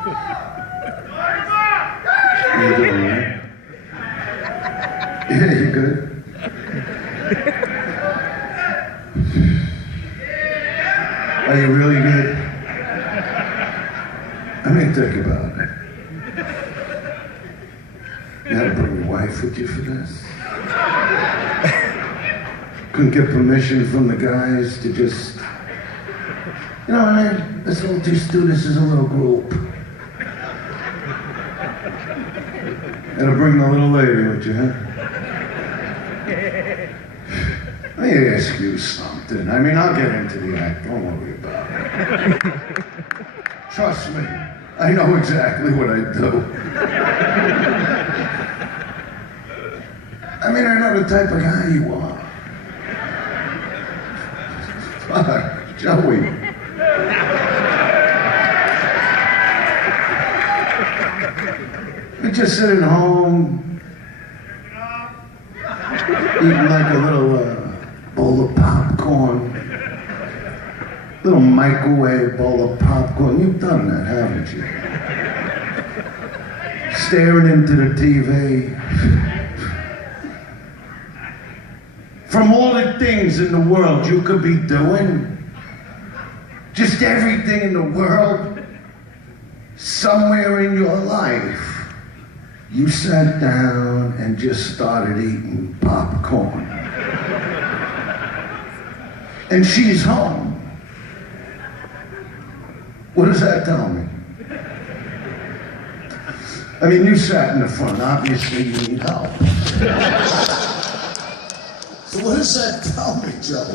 You doing, man? Yeah, you good? Are you really good? I mean, think about it. You had to bring your wife with you for this? Couldn't get permission from the guys to just... You know what I mean? Let's all just do this as a little group. And to bring the little lady with you, huh? Let me ask you something. I mean, I'll get into the act. Don't worry about it. Trust me. I know exactly what I do. I mean, I know the type of guy you are. Fuck, Joey. You're just sitting home, eating like a little bowl of popcorn, little microwave bowl of popcorn. You've done that, haven't you? Staring into the TV. From all the things in the world you could be doing, just everything in the world, somewhere in your life, you sat down and just started eating popcorn. And she's home. What does that tell me? I mean, you sat in the front. Obviously, you need help. So what does that tell me, Joe?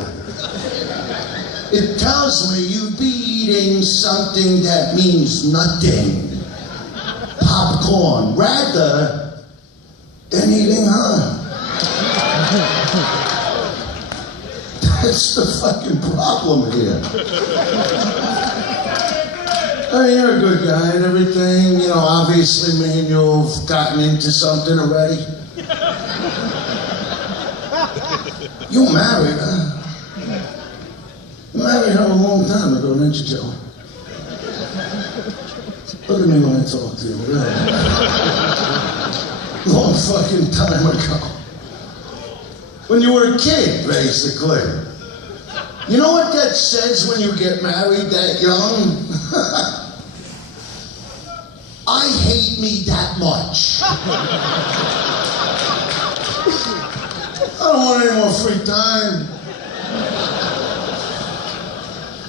It tells me you'd be eating something that means nothing. Popcorn, rather than eating her. That's the fucking problem here. I mean, you're a good guy and everything. You know, obviously me and you've gotten into something already. You married her. You married her a long time ago, didn't you, Joe? Look at me when I talk to you, really. Long fucking time ago. When you were a kid, basically. You know what that says when you get married that young? I hate me that much. I don't want any more free time.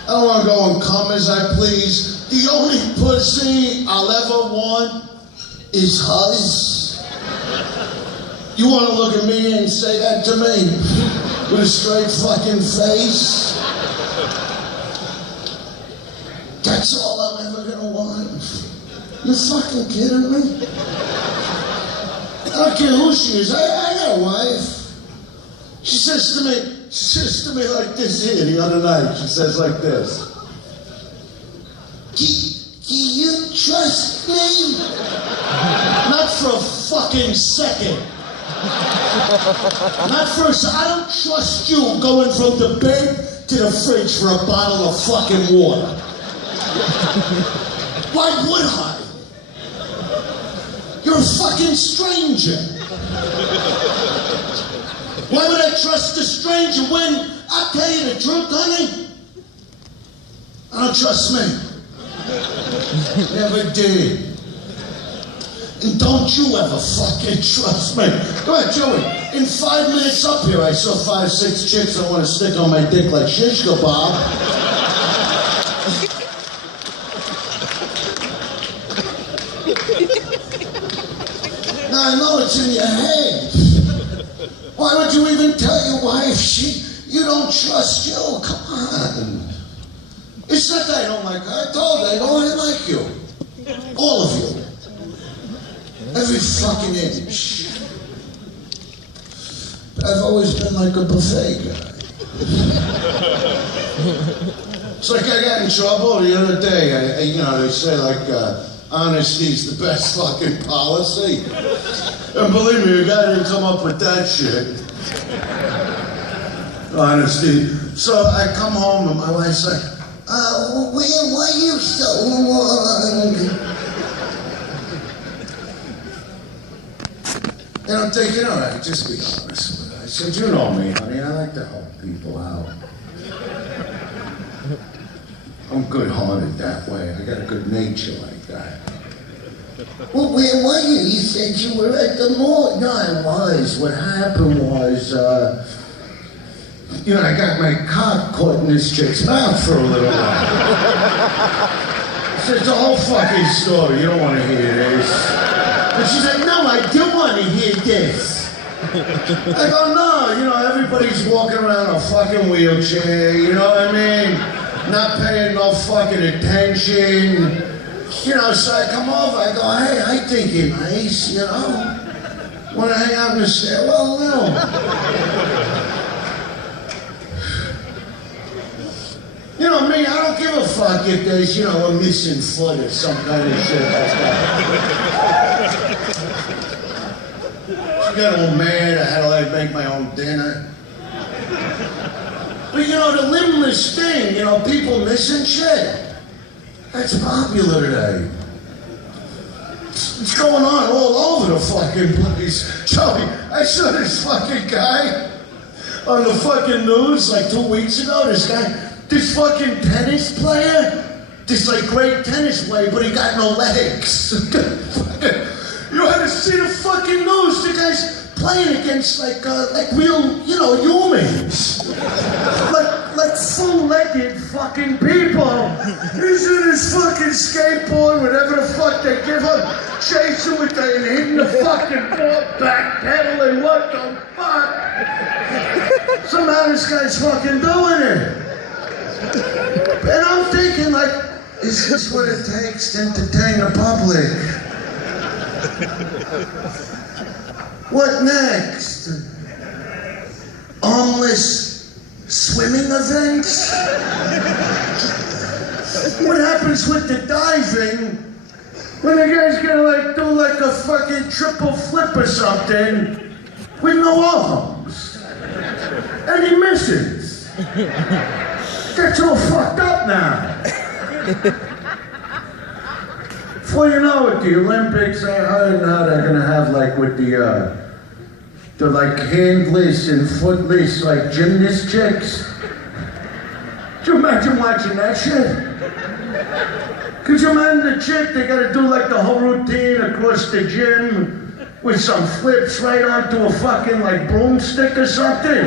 I don't want to go and come as I please. The only pussy I'll ever want is hers. You want to look at me and say that to me with a straight fucking face? That's all I'm ever gonna want. You fucking kidding me? I don't care who she is. I got a wife. She says to me like this here the other night. She says like this. Do you trust me? Not for a fucking second. Not for a second. I don't trust you going from the bed to the fridge for a bottle of fucking water. Why would I? You're a fucking stranger. Why would I trust a stranger when, I'll tell you the truth, honey? I don't trust me. Never did. And don't you ever fucking trust me. Go ahead, Joey. In 5 minutes up here, I saw 5, 6 chicks I want to stick on my dick like shish kebab. Now, I know it's in your head. Why would you even tell your wife you don't trust you? Come on. It's not that I don't like her. I told her I don't like you. All of you. Every fucking inch. I've always been like a buffet guy. It's like I got in trouble the other day. You know, they say like, honesty's the best fucking policy. And believe me, a guy didn't come up with that shit. Honesty. So I come home and my wife's like, why are you so long? And I'm thinking, all right, just be honest with her. I said, you know me, honey, I like to help people out. I'm good-hearted that way. I got a good nature like that. Well, where were you? You said you were at the mall. No, I was. What happened was, you know, I got my cock caught in this chick's mouth for a little while. It's a whole fucking story. You don't want to hear this. But she's like, no, I do want to hear this. I go, no, you know, everybody's walking around a fucking wheelchair, you know what I mean? Not paying no fucking attention. You know, so I come over, I go, hey, I think you're nice, you know? Want to hang out in the stairwell? No. You know me, I don't give a fuck if there's, you know, a missing foot or some kind of shit like that. She got all mad, I had to like make my own dinner. But you know, the limbless thing, you know, people missing shit. That's popular today. It's going on all over the fucking place. Joey, I saw this fucking guy on the fucking news like 2 weeks ago. This fucking tennis player, this like great tennis player, but he got no legs. You had to see the fucking news. The guy's playing against like real, you know, humans. Like full-legged fucking people. He's in his fucking skateboard, whatever the fuck they give him, chasing with the, and hitting the fucking ball, backpedaling, what the fuck? Somehow this guy's fucking doing it. And I'm thinking, like, is this what it takes to entertain the public? What next? Armless swimming events? What happens with the diving when the guy's gonna like do like a fucking triple flip or something with no arms? And he misses. That's all fucked up now. Before you know it, the Olympics, I heard now they're gonna have like with the like handless and footless like gymnast chicks. Could you imagine watching that shit? Could you imagine the chick, they gotta do like the whole routine across the gym with some flips right onto a fucking like broomstick or something?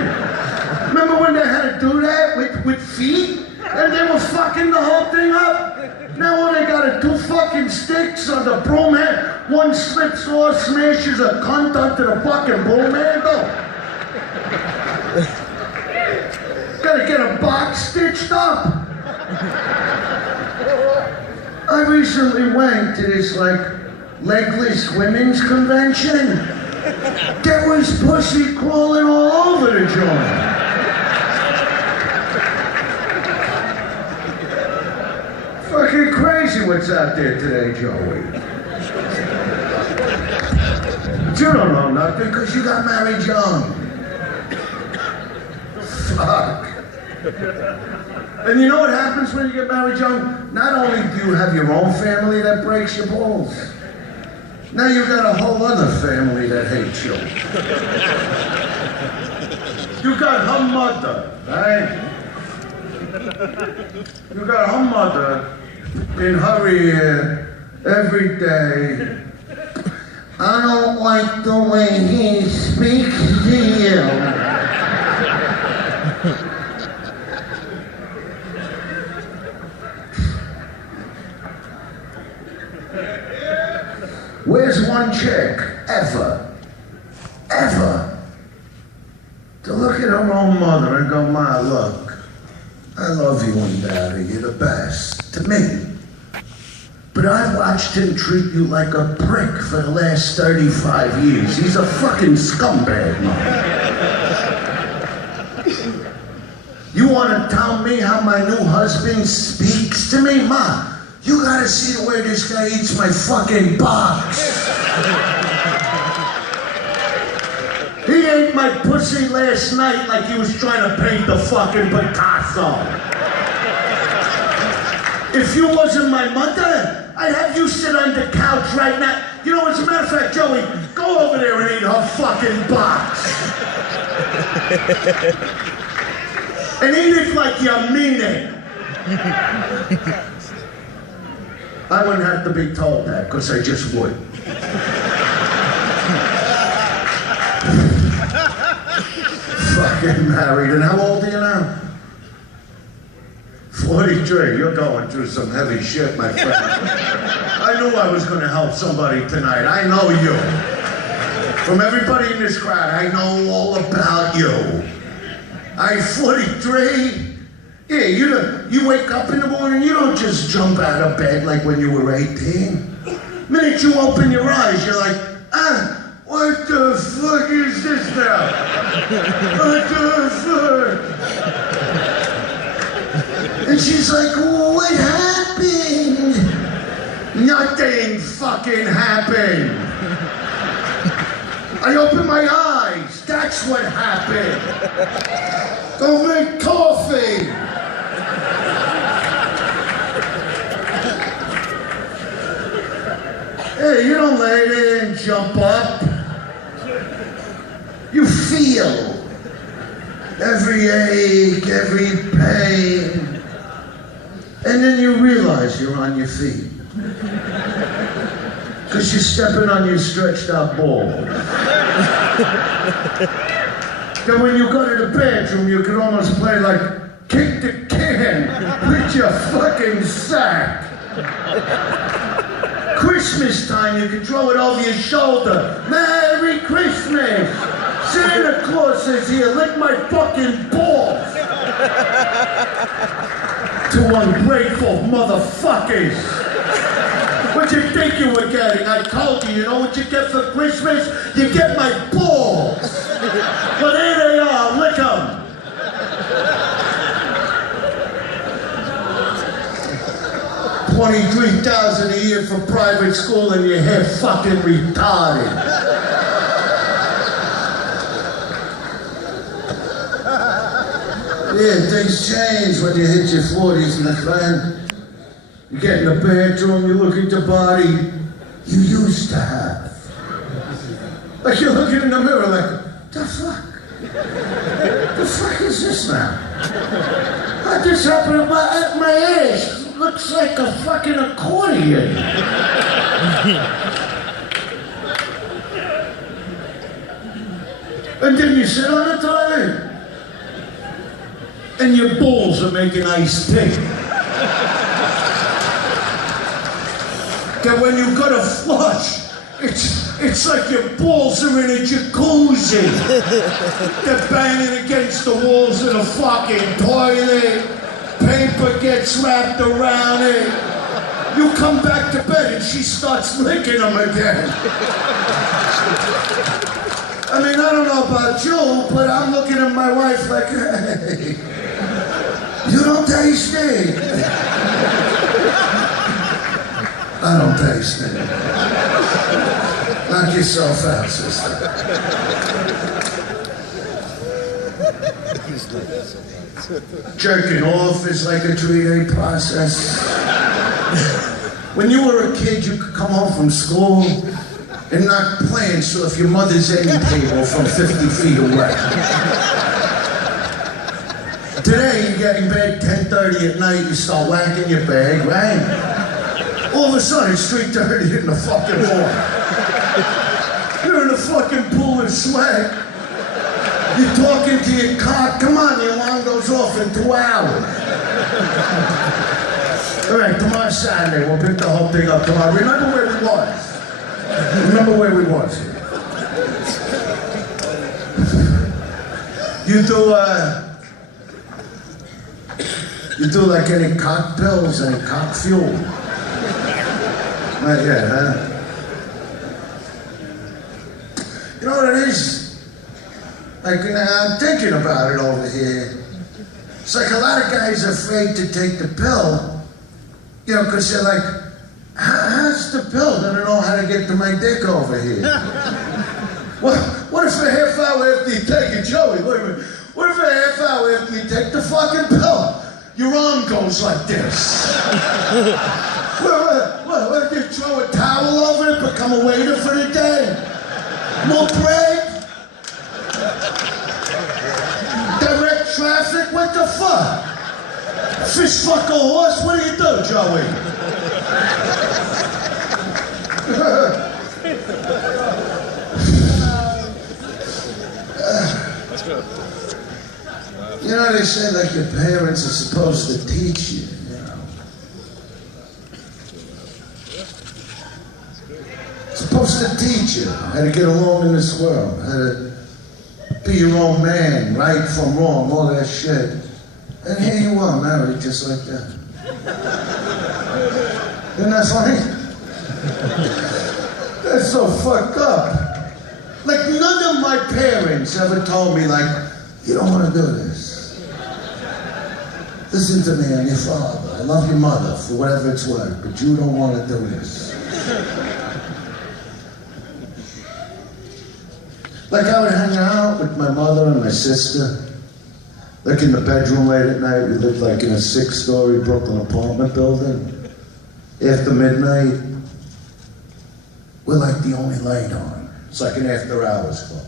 Remember when they had to do that with feet? And they were fucking the whole thing up. Now all they got are 2 fucking sticks on the broom handle. One slips off, smashes a cunt onto the fucking broom handle. Gotta get a box stitched up. I recently went to this like legless women's convention. There was pussy crawling all over the joint. Fucking crazy what's out there today, Joey. But you don't know nothing because you got married young. Fuck. And you know what happens when you get married young? Not only do you have your own family that breaks your balls, now you got a whole other family that hates you. You got her mother, right? You got her mother in her ear every day. I don't like the way he speaks to you. Where's one chick ever to look at her own mother and go, Ma, look, I love you and Daddy, you're the best to me. But I've watched him treat you like a prick for the last 35 years. He's a fucking scumbag, man. You want to tell me how my new husband speaks to me? Ma, you gotta see the way this guy eats my fucking box. He ate my pussy last night like he was trying to paint the fucking Picasso. If you wasn't my mother, I'd have you sit on the couch right now. You know, as a matter of fact, Joey, go over there and eat her fucking box. And eat it like you mean it. I wouldn't have to be told that, because I just would. Fucking married, and how old are you now? 43, you're going through some heavy shit, my friend. I knew I was going to help somebody tonight. I know you. From everybody in this crowd, I know all about you. I'm 43. Yeah, you wake up in the morning, you don't just jump out of bed like when you were 18. The minute you open your eyes, you're like, what the fuck is this now? What the fuck? And she's like, what happened? Nothing fucking happened. I opened my eyes. That's what happened. Go make coffee. Hey, you don't lay there and jump up. You feel every ache, every pain. And then you realize you're on your feet. Because you're stepping on your stretched out balls. Then when you go to the bathroom, you can almost play like kick the can with your fucking sack. Christmas time, you can throw it over your shoulder. Merry Christmas! Santa Claus is here, lick my fucking balls! To ungrateful motherfuckers! What you think you were getting? I told you, you know what you get for Christmas? You get my balls! Well, there they are, lick them! $23,000 a year for private school and your hair fucking retarded. Yeah, things change when you hit your 40s, my friend. You get in the bathroom, you look at the body you used to have. Like you're looking in the mirror like, the fuck? The fuck is this now? How'd this happen at my age? Looks like a fucking accordion. And then you sit on the toilet. And your balls are making iced tea. That when you go to flush, it's like your balls are in a jacuzzi. They're banging against the walls of the fucking toilet. Paper gets wrapped around it. You come back to bed and she starts licking them again. I mean, I don't know about you, but I'm looking at my wife like, hey, you don't taste it. I don't taste it. Knock yourself out, sister. Jerking off is like a 3-day process. When you were a kid, you could come home from school and knock plants off your mother's end table from 50 feet away. Today, you get in bed 10:30 at night, you start whacking your bag, right? All of a sudden, it's 3:30 in the fucking morning. You're in the fucking pool of sweat. You're talking to your cock. Come on, the alarm goes off in 2 hours. All right, tomorrow's Saturday. We'll pick the whole thing up tomorrow. Remember where we was. Remember where we was. You do like any cock pills, any cock fuel? Not yet, huh? You know what it is? Like, I'm thinking about it over here. It's like a lot of guys are afraid to take the pill, you know, because they're like, how's the pill gonna know how to get to my dick over here? What if a half hour after you take it, Joey, wait a minute, what if a half hour after you take the fucking pill, your arm goes like this. What, you throw a towel over it, become a waiter for the day? More break? Direct traffic? What the fuck? Fish fuck a horse? What do you do, Joey? You know, they say like your parents are supposed to teach you, you know. Supposed to teach you how to get along in this world, how to be your own man, right from wrong, all that shit. And here you are, married just like that. Isn't that funny? That's so fucked up. Like, none of my parents ever told me, like, you don't want to do this. Listen to me, I'm your father. I love your mother for whatever it's worth, but you don't want to do this. Like, I would hang out with my mother and my sister. Like in the bedroom late at night, we lived like in a 6-story Brooklyn apartment building. After midnight, we're like the only light on. It's like an after-hours club.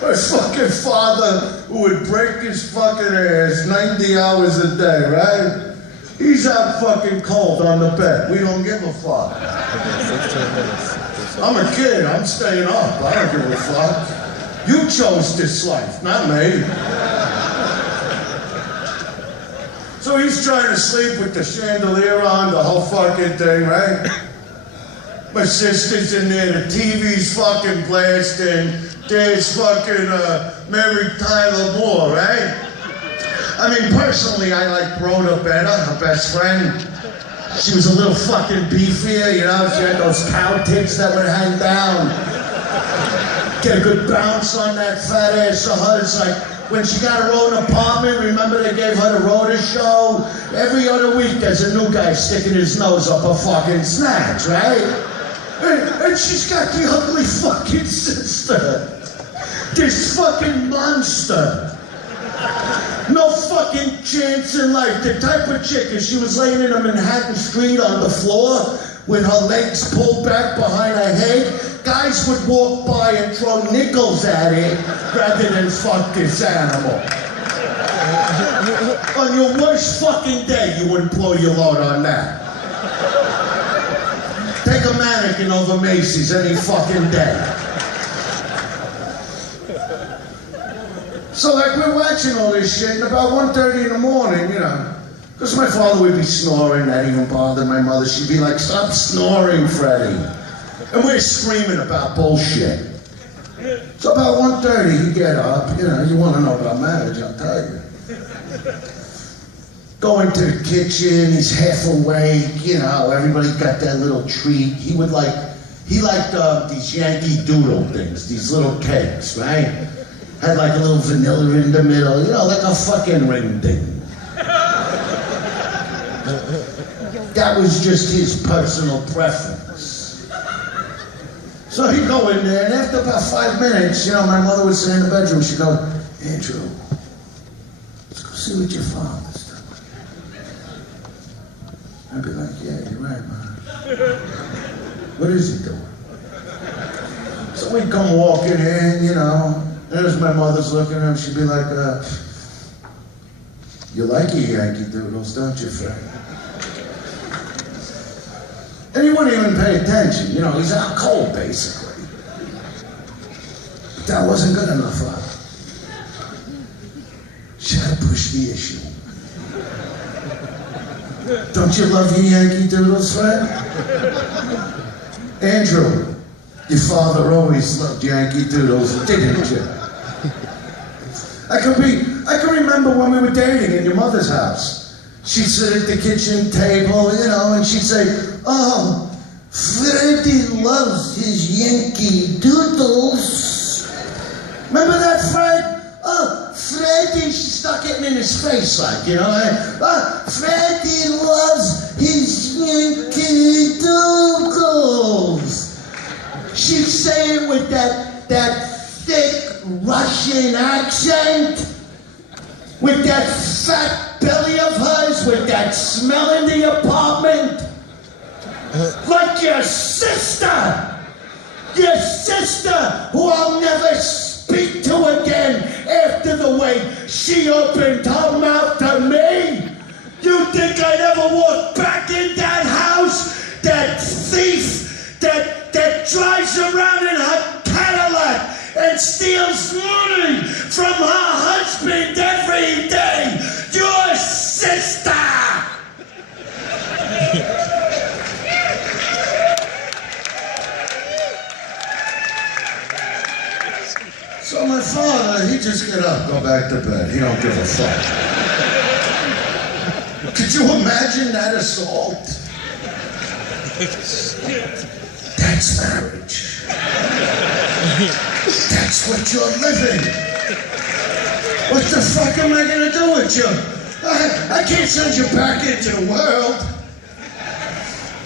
My fucking father, who would break his fucking ass 90 hours a day, right? He's out fucking cold on the bed. We don't give a fuck. 16 minutes. I'm a kid, I'm staying up. I don't give a fuck. You chose this life, not me. So he's trying to sleep with the chandelier on, the whole fucking thing, right? My sister's in there, the TV's fucking blasting. There's fucking Mary Tyler Moore, right? I mean, personally, I like Rhoda better, her best friend. She was a little fucking beefier, you know? She had those cow tits that would hang down. Get a good bounce on that fat ass of her. It's like when she got her own apartment, remember they gave her the Rhoda show? Every other week there's a new guy sticking his nose up her fucking snatch, right? And she's got the ugly fucking sister. This fucking monster. No fucking chance in life. The type of chick, if she was laying in a Manhattan street on the floor with her legs pulled back behind her head, guys would walk by and throw nickels at it rather than fuck this animal. On your worst fucking day, you wouldn't blow your load on that. Take a mannequin over Macy's any fucking day. So like we're watching all this shit, and about 1:30 in the morning, you know, because my father would be snoring, that even bothered my mother. She'd be like, stop snoring, Freddie. And we're screaming about bullshit. So about 1:30, you get up, you know, you want to know about marriage, I'll tell you. Go into the kitchen, he's half awake, you know, everybody got that little treat. He liked these Yankee Doodle things, these little cakes, right? Had like a little vanilla in the middle, you know, like a fucking ring ding. That was just his personal preference. So he'd go in there, and after about 5 minutes, you know, my mother would sit in the bedroom, she'd go, Andrew, let's go see what your father's doing. I'd be like, yeah, you're right, man. What is he doing? So we'd come walking in, you know, and as my mother's looking at him, she'd be like, you like your Yankee Doodles, don't you, Fred? And he wouldn't even pay attention, you know, he's out cold, basically. But that wasn't good enough for her. She had to push the issue. Don't you love your Yankee Doodles, Fred? Andrew, your father always loved Yankee Doodles, didn't you? I can remember when we were dating in your mother's house. She'd sit at the kitchen table, you know, and she'd say, oh, Freddie loves his Yankee Doodles. Remember that, Fred? Oh, Freddie, she started getting in his face like, you know, oh, Freddie loves his Yankee Doodles. She'd say it with that thick Russian accent. With that fat belly of hers, with that smell in the apartment. Like your sister! Your sister, who I'll never speak to again after the way she opened her mouth to me. You think I'd ever walk back in that house? That thief that drives around in her Cadillac and steals money from her husband every day. Your sister! So my father, he just get up, go back to bed. He don't give a fuck. Could you imagine that assault? That's marriage. That's what you're living. What the fuck am I gonna do with you? I can't send you back into the world.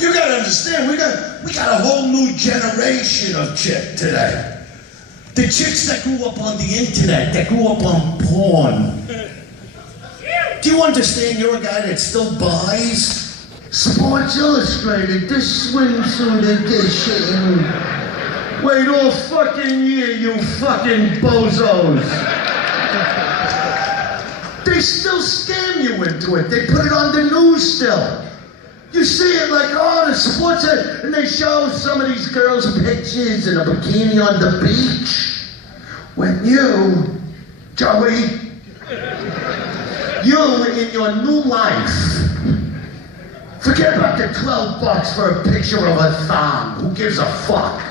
You gotta understand, we got a whole new generation of chick today. The chicks that grew up on the internet, that grew up on porn. Do you understand you're a guy that still buys Sports Illustrated, this swimsuit edition? Wait all fucking year, you fucking bozos. They still scam you into it. They put it on the news still. You see it like, oh, the sports, and they show some of these girls' pictures in a bikini on the beach. When you, Joey, you in your new life, forget about the $12 for a picture of a thong. Who gives a fuck?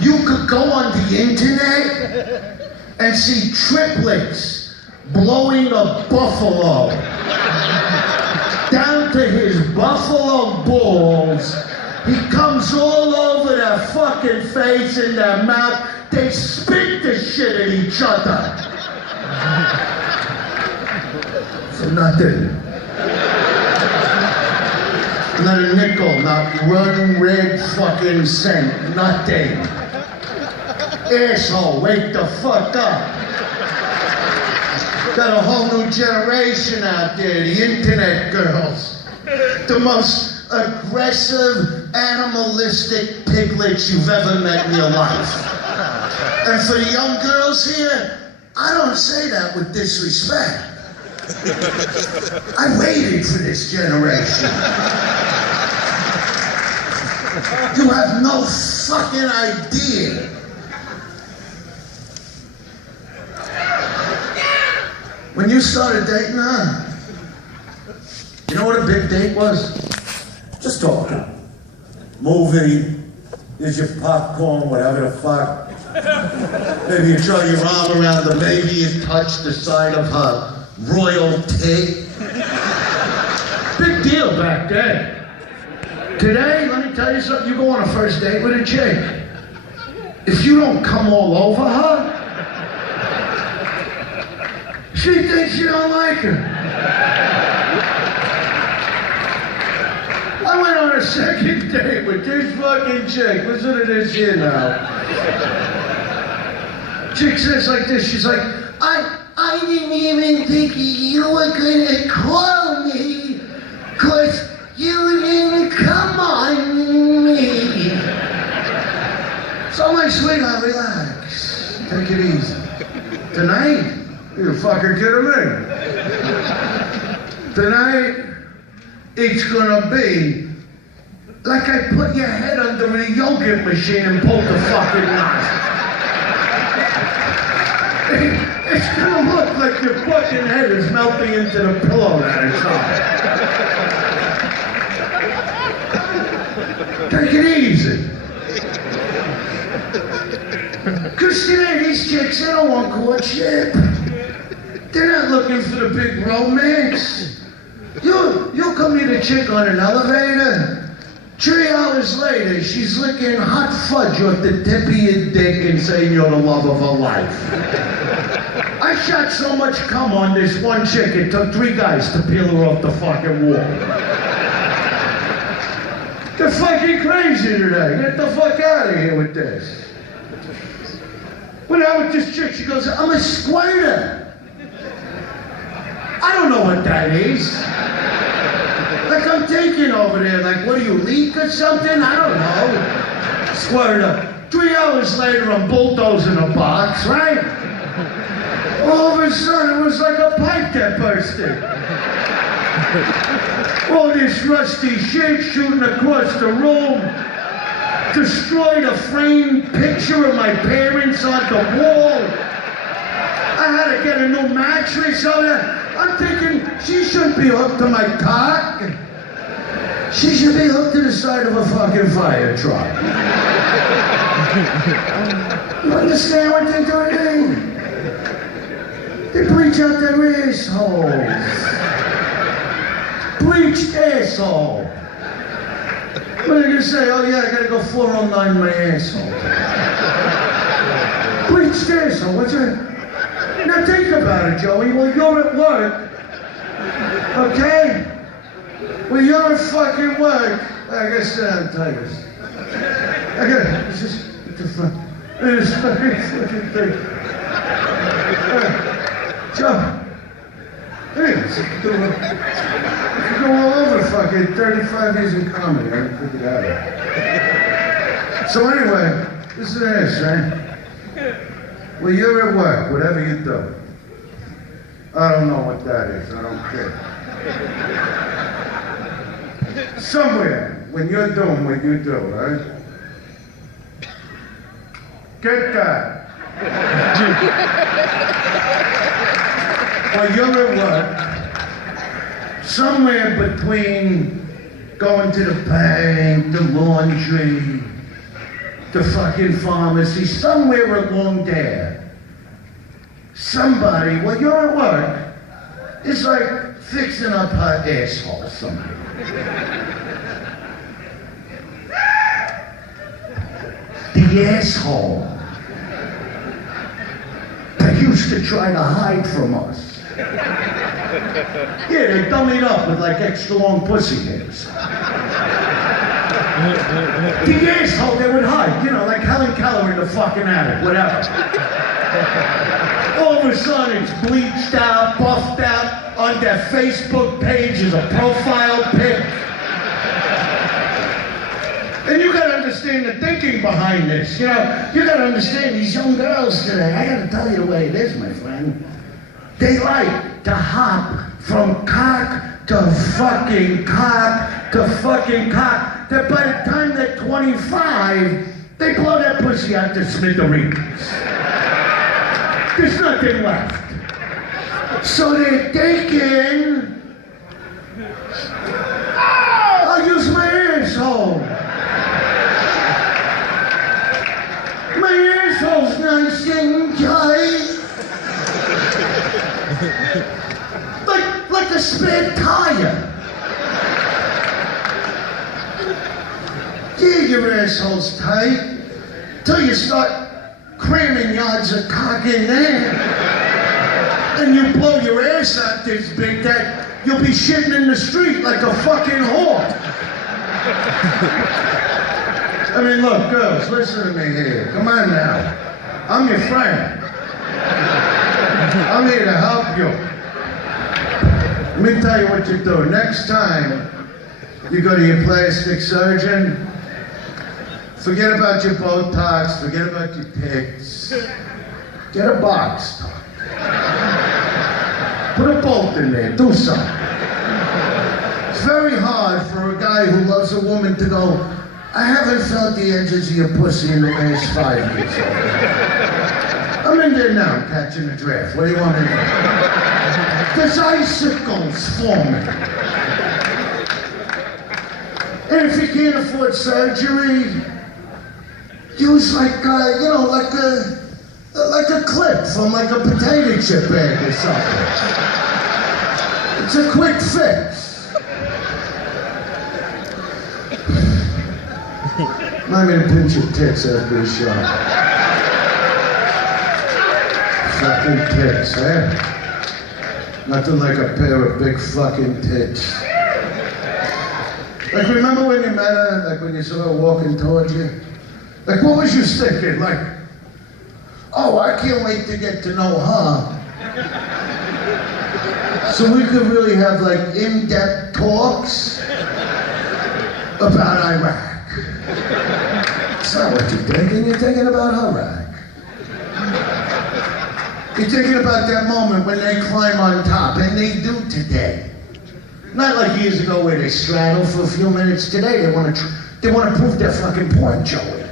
You could go on the internet and see triplets blowing a buffalo down to his buffalo balls. He comes all over their fucking face and their mouth. They spit the shit at each other. For nothing. Not a nickel, not one red fucking cent, nothing. Asshole, wake the fuck up. Got a whole new generation out there, the internet girls. The most aggressive, animalistic piglets you've ever met in your life. And for the young girls here, I don't say that with disrespect. I waited for this generation. You have no fucking idea. When you started dating her, you know what a big date was? Just talking. Movie, here's your popcorn, whatever the fuck. Maybe you throw your arm around the baby and touch the side of her royalty. Big deal back then. Today, let me tell you something, you go on a first date with a chick. If you don't come all over her, she thinks you don't like her. I went on a second date with this fucking chick. Listen to this here now. Chick says like this, she's like, I didn't even think you were gonna call me, 'cause you didn't come on me. So I'm like, sweetheart, relax. Take it easy. Tonight, you're fucking kidding me. Tonight, it's gonna be like I put your head under a yogurt machine and pulled the fucking knot. It's gonna look like your fucking head is melting into the pillow that it's on. Take it easy. Because today these chicks, they don't want courtship. They're not looking for the big romance. You'll come meet a chick on an elevator. 3 hours later, she's licking hot fudge off the tip of your dick and saying you're the love of her life. I shot so much cum on this one chick, it took 3 guys to peel her off the fucking wall. They're fucking crazy today. Get the fuck out of here with this. Went out with this chick, she goes, I'm a squirter. I don't know what that is. Like I'm taking over there, like what do you leak or something? I don't know. Squared up. 3 hours later, I'm bulldozing a box, right? All of a sudden, it was like a pipe that bursted. All this rusty shit shooting across the room. Destroyed a framed picture of my parents on the wall. I had to get a new mattress on it. I'm thinking she shouldn't be hooked to my cock. She should be hooked to the side of a fucking fire truck. You understand what they're doing? They bleach out their assholes. Bleached asshole. What are they gonna say? Oh yeah, I gotta go 409 my asshole. Bleached asshole, what's that? Now think about it, Joey. Well, you're at work, okay? Well, you're at fucking work. I gotta sit down, Tigers. I gotta, it's just, what the fuck? It's fucking thing. Joe. Anyways, you can go all over fucking 35 years in comedy. I haven't figured that out. So anyway, listen to this, right? Well, you're at work, whatever you do. I don't know what that is. I don't care. Somewhere, when you're doing what you do, right? Get that. Well, you're at work. Somewhere between going to the bank, the laundry, the fucking pharmacy, somewhere along there, somebody, while you're at work, is like fixing up her asshole somewhere. The asshole that used to try to hide from us. Yeah, they dummied up with like extra long pussy hairs. The asshole they would hide, you know, like Helen Keller in the fucking attic, whatever. All of a sudden it's bleached out, buffed out, on their Facebook page is a profile pic. And you gotta understand the thinking behind this, you know, you gotta understand these young girls today. I gotta tell you the way it is, my friend. They like to hop from cock to fucking cock to fucking cock, that by the time they're 25, they blow that pussy out to smithereens. There's nothing left. So they're thinking, I'll use my asshole. My asshole's nice and tight. Like a spare tire. Yeah, your asshole's tight. Till you start cramming yards of cock in there. And you blow your ass out this big that you'll be shitting in the street like a fucking whore. I mean, look, girls, listen to me here. Come on now. I'm your friend. I'm here to help you. Let me tell you what you do. Next time you go to your plastic surgeon, forget about your Botox, forget about your pics. Get a box. Put a bolt in there, do something. It's very hard for a guy who loves a woman to go, I haven't felt the edges of your pussy in the last 5 years. I'm in there now, catching a draft. What do you want me to do? There's icicles forming. And if you can't afford surgery, use like, you know, like a clip from like a potato chip bag or something. It's a quick fix. Remind me to pinch your tits after a shot. Fucking tits, eh? Nothing like a pair of big fucking tits. Like, remember when you met her? Like, when you saw her walking towards you? Like, what was you thinking? Like, oh, I can't wait to get to know her. So we could really have like in-depth talks about Iraq. It's not what you're thinking. You're thinking about Iraq. You're thinking about that moment when they climb on top, and they do today. Not like years ago where they straddle for a few minutes. Today they want to prove their fucking point, Joey.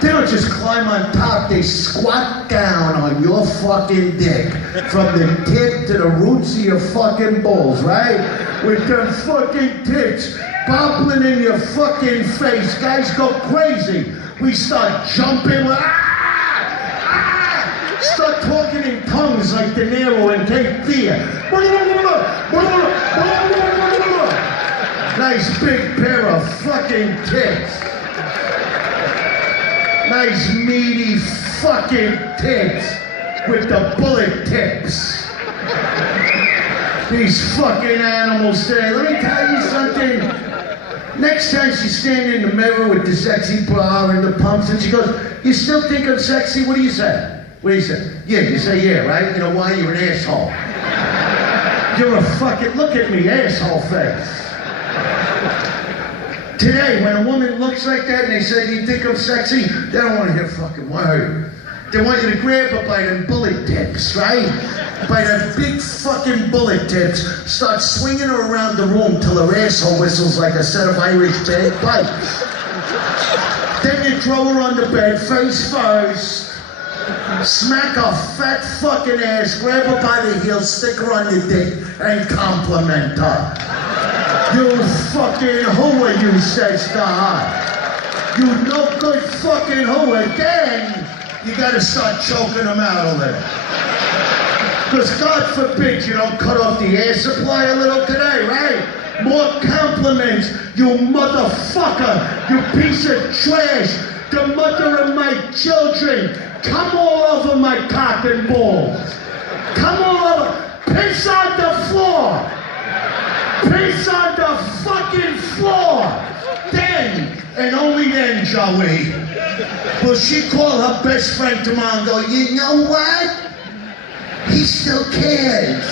They don't just climb on top, they squat down on your fucking dick from the tip to the roots of your fucking balls, right? With them fucking tits bobbling in your fucking face. Guys go crazy. We start jumping, start talking in tongues like De Niro in Cape Fear. Nice big pair of fucking tits. Nice meaty fucking tits with the bullet tips. These fucking animals today. Let me tell you something. Next time she's standing in the mirror with the sexy bra and the pumps and she goes, "You still think I'm sexy?" What do you say? What do you say? Yeah, you say yeah, right? You know why? You're an asshole. You're a fucking, look at me, asshole face. Today, when a woman looks like that and they say, "Do you think I'm sexy?" They don't want to hear a fucking word. They want you to grab her by them bullet tips, right? By them big fucking bullet tips, start swinging her around the room till her asshole whistles like a set of Irish bagpipes. Then you throw her on the bed, face first, smack her fat fucking ass, grab her by the heels, stick her on your dick, and compliment her. "You fucking hooah," you says to her. "You no good fucking hooah." Then you gotta start choking them out a little. Because God forbid you don't cut off the air supply a little today, right? More compliments, you motherfucker, you piece of trash, the mother of my children. Come all over my cock and balls. Come all over, piss on the floor. Piss on the fucking floor. Then, and only then, Joey, will she call her best friend tomorrow and go, "You know what? He still cares."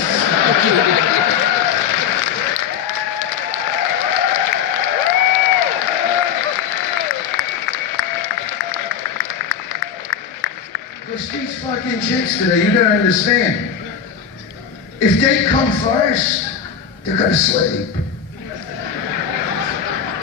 Because these fucking chicks today, you gotta understand, if they come first, they're gonna sleep.